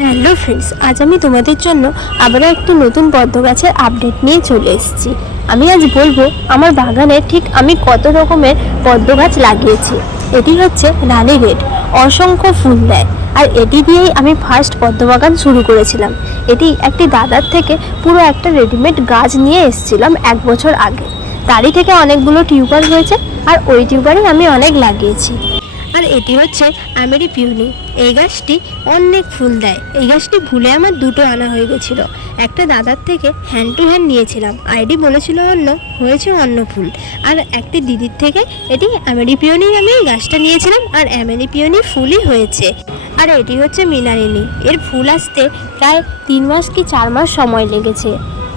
Hello friends, আজ আমি তোমাদের জন্য আবারও একটি নতুন পদ্ম গাছের আপডেট নিয়ে চলে এসেছি। আমি আজ বলবো আমার বাগানে ঠিক আমি কত রকমের পদ্ম গাছ লাগিয়েছি। এটি হচ্ছে রানী রেড, অসংখ্য ফুল দেয়। আর এটি দিয়েই আমি ফার্স্ট পদ্ম বাগান শুরু করেছিলাম। এটি একটি দাদার থেকে পুরো একটা রেডিমেড গাছ নিয়ে এসেছিলাম 1 বছর আগে। তারই থেকে অনেকগুলো টিউবার হয়েছে, আর ওই টিউবারই আমি অনেক লাগিয়েছি। আর এটি হচ্ছে আমেরি পিওনি। এই গাছটি অনেক ফুল দেয়। এই গাছটি ভুলে আমার দুটো আনা হয়ে গেছিলো। একটা দাদার থেকে হ্যান্ড টু হ্যান্ড নিয়েছিলাম, আইডি বলেছিল অন্য, হয়েছে অন্য ফুল। আর একটি দিদির থেকে এটি আমেরি পিওনি আমি এই গাছটা নিয়েছিলাম, আর আমেরি পিওনি ফুলই হয়েছে। আর এটি হচ্ছে মিনারিনি। এর ফুল আসতে প্রায় 3 মাস কি 4 মাস সময় লেগেছে।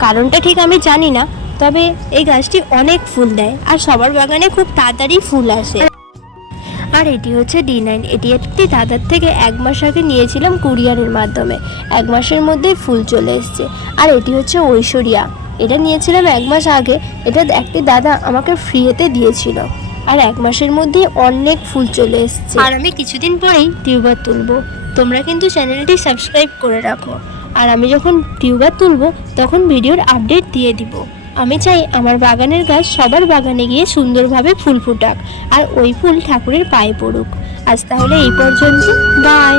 কারণটা ঠিক আমি জানি না, তবে এই গাছটি অনেক ফুল দেয় আর সবার বাগানে খুব তাড়াতাড়ি ফুল আসে। আর এটি হচ্ছে D9। এটি একটি দাদার থেকে 1 মাস আগে নিয়েছিলাম কুরিয়ারের মাধ্যমে। 1 মাসের মধ্যেই ফুল চলে এসছে। আর এটি হচ্ছে ঐশ্বরিয়া। এটা নিয়েছিলাম 1 মাস আগে। এটা একটি দাদা আমাকে ফ্রিতে দিয়েছিল, আর 1 মাসের মধ্যেই অনেক ফুল চলে এসছে। আর আমি কিছুদিন পরেই টিউবার তুলবো। তোমরা কিন্তু চ্যানেলটি সাবস্ক্রাইব করে রাখো। আর আমি যখন টিউবার তুলবো তখন ভিডিওর আপডেট দিয়ে দিব। আমি চাই আমার বাগানের গাছ সবার বাগানে গিয়ে সুন্দরভাবে ফুল ফুটাক, আর ওই ফুল ঠাকুরের পায়ে পড়ুক। আজ তাহলে এই পর্যন্ত, বাই।